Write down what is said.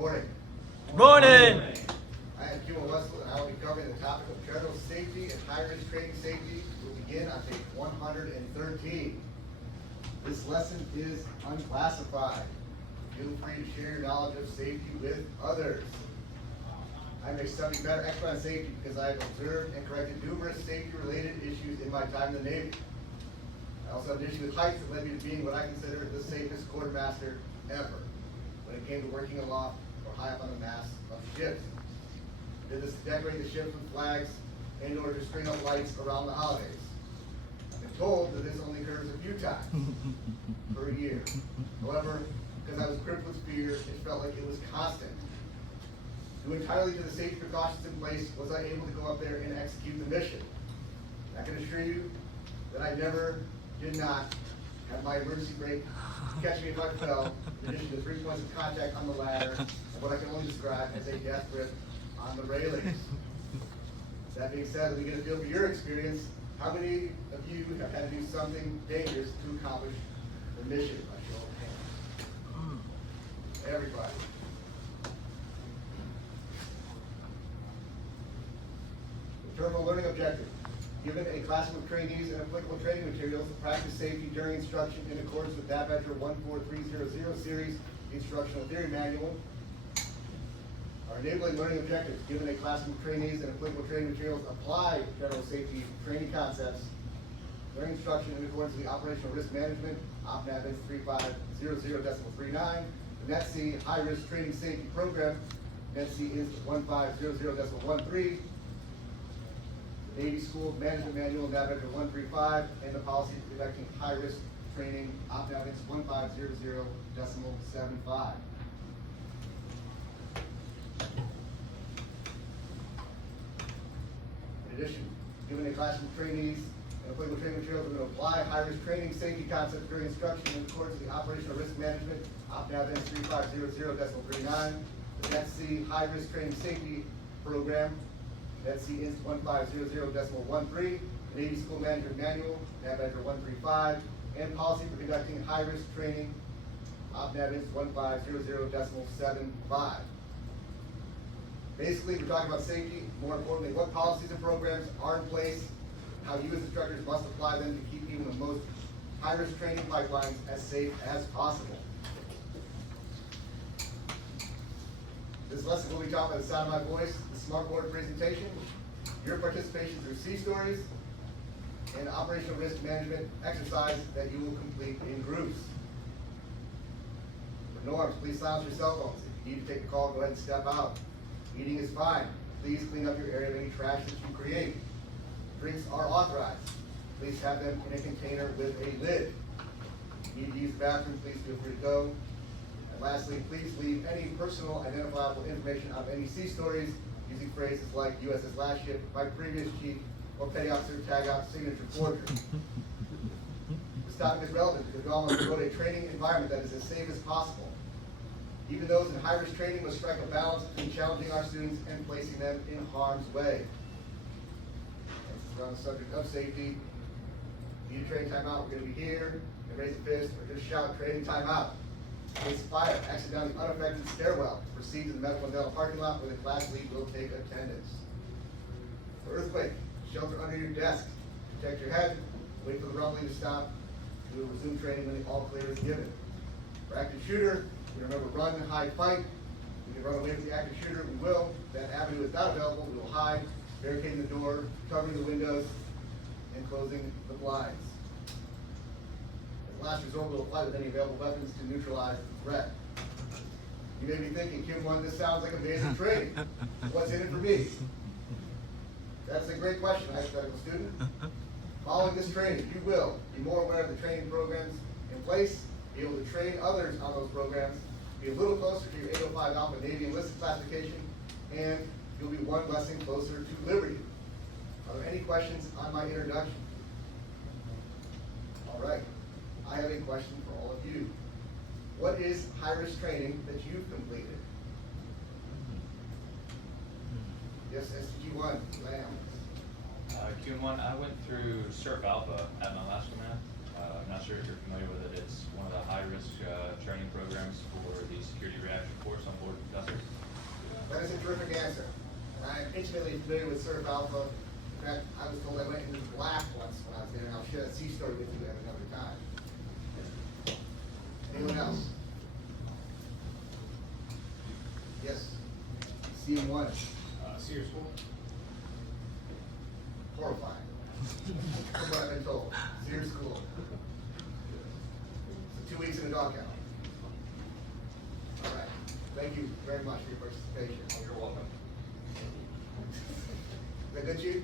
Morning. Morning! I am Kim Westwood, and I will be covering the topic of federal safety and high-risk training safety. We'll begin on page 113. This lesson is unclassified. Feel free to share your knowledge of safety with others. I'm a subject matter expert on safety because I have observed and corrected numerous safety-related issues in my time in the Navy. I also have an issue with heights that led me to being what I consider the safest quartermaster ever when it came to working aloft or high up on the masts of ships. I did this to decorate the ships with flags and in order to string up lights around the holidays. I've been told that this only occurs a few times per year. However, because I was gripped with fear, it felt like it was constant. Due entirely to the safety precautions in place, was I able to go up there and execute the mission. I can assure you that I did not have my emergency brake catch me if I fell, in addition to 3 points of contact on the ladder, and what I can only describe as a death grip on the railings. That being said, let me get a feel for your experience. How many of you have had to do something dangerous to accomplish the mission? By show of hands. Everybody. The terminal learning objective. Given a class of trainees and applicable training materials, practice safety during instruction in accordance with NAVADRA 14300 series instructional theory manual. Our enabling learning objectives. Given a class of trainees and applicable training materials, apply federal safety training concepts during instruction in accordance with the operational risk management, OPNAV 3500.39, the NETC high risk training safety program, NETC is 1500.13, Navy School Management Manual, NAVADRA 135, and the policy for conducting high-risk training, OPNAV 1500.75. In addition, given a class of trainees and applicable training materials, we're going to apply high-risk training safety concepts during instruction in accordance with the operational risk management, OPNAV 3500.39, the NETC high-risk training safety program, NETC INS 1500.13, Navy School Management Manual, NAVADRA 135, and policy for conducting high-risk training, OPNAV INS 1500.75. Basically, we're talking about safety. More importantly, what policies and programs are in place, how you as instructors must apply them to keep even the most high-risk training pipelines as safe as possible. This lesson will be taught by the sound of my voice, the smartboard presentation, your participation through C-Stories, and operational risk management exercise that you will complete in groups. For norms, please silence your cell phones. If you need to take a call, go ahead and step out. Eating is fine. Please clean up your area of any trash that you create. Drinks are authorized. Please have them in a container with a lid. If you need to use the bathroom, please feel free to go. Lastly, please leave any personal identifiable information out of any C-Stories using phrases like USS last ship, my previous chief, or petty officer tagout signature forgery. This topic is relevant because we all want to promote a training environment that is as safe as possible. Even those in high-risk training must strike a balance between challenging our students and placing them in harm's way. Since we're on the subject of safety, if you need a training timeout, we're going to be here and raise a fist or just shout training timeout. Case fire, exit down the unaffected stairwell. Proceed to the medical and dental parking lot where the class lead will take attendance. For earthquake, shelter under your desk. Protect your head. Wait for the rumbling to stop. We will resume training when the all clear is given. For active shooter, we remember run, hide, fight. We can run away from the active shooter, we will. If that avenue is not available, we will hide, barricading the door, covering the windows, and closing the blinds. Last resort, we'll apply with any available weapons to neutralize the threat. You may be thinking, Kim 1, this sounds like amazing training. What's in it for me? That's a great question, hypothetical student. Following this training, you will be more aware of the training programs in place, be able to train others on those programs, be a little closer to your 805 Alpha Navy enlisted classification, and you'll be one blessing closer to liberty. Are there any questions on my introduction? All right. I have a question for all of you. What is high-risk training that you've completed? Yes, SG1, Lamb. Q1, I went through SURF Alpha at my last command. I'm not sure if you're familiar with it. It's one of the high-risk training programs for the Security Reaction Force on board vessels. intimately familiar with Surf Alpha. In fact, I was told I went into black once when I was there, and I'll share that sea story with you at another time. Anyone else? Yes. CM1, Sears School. horrifying. From what I've been told. Sears School. So 2 weeks in a doghouse. All right. Thank you very much for your participation. You're welcome. Is that good, Chief?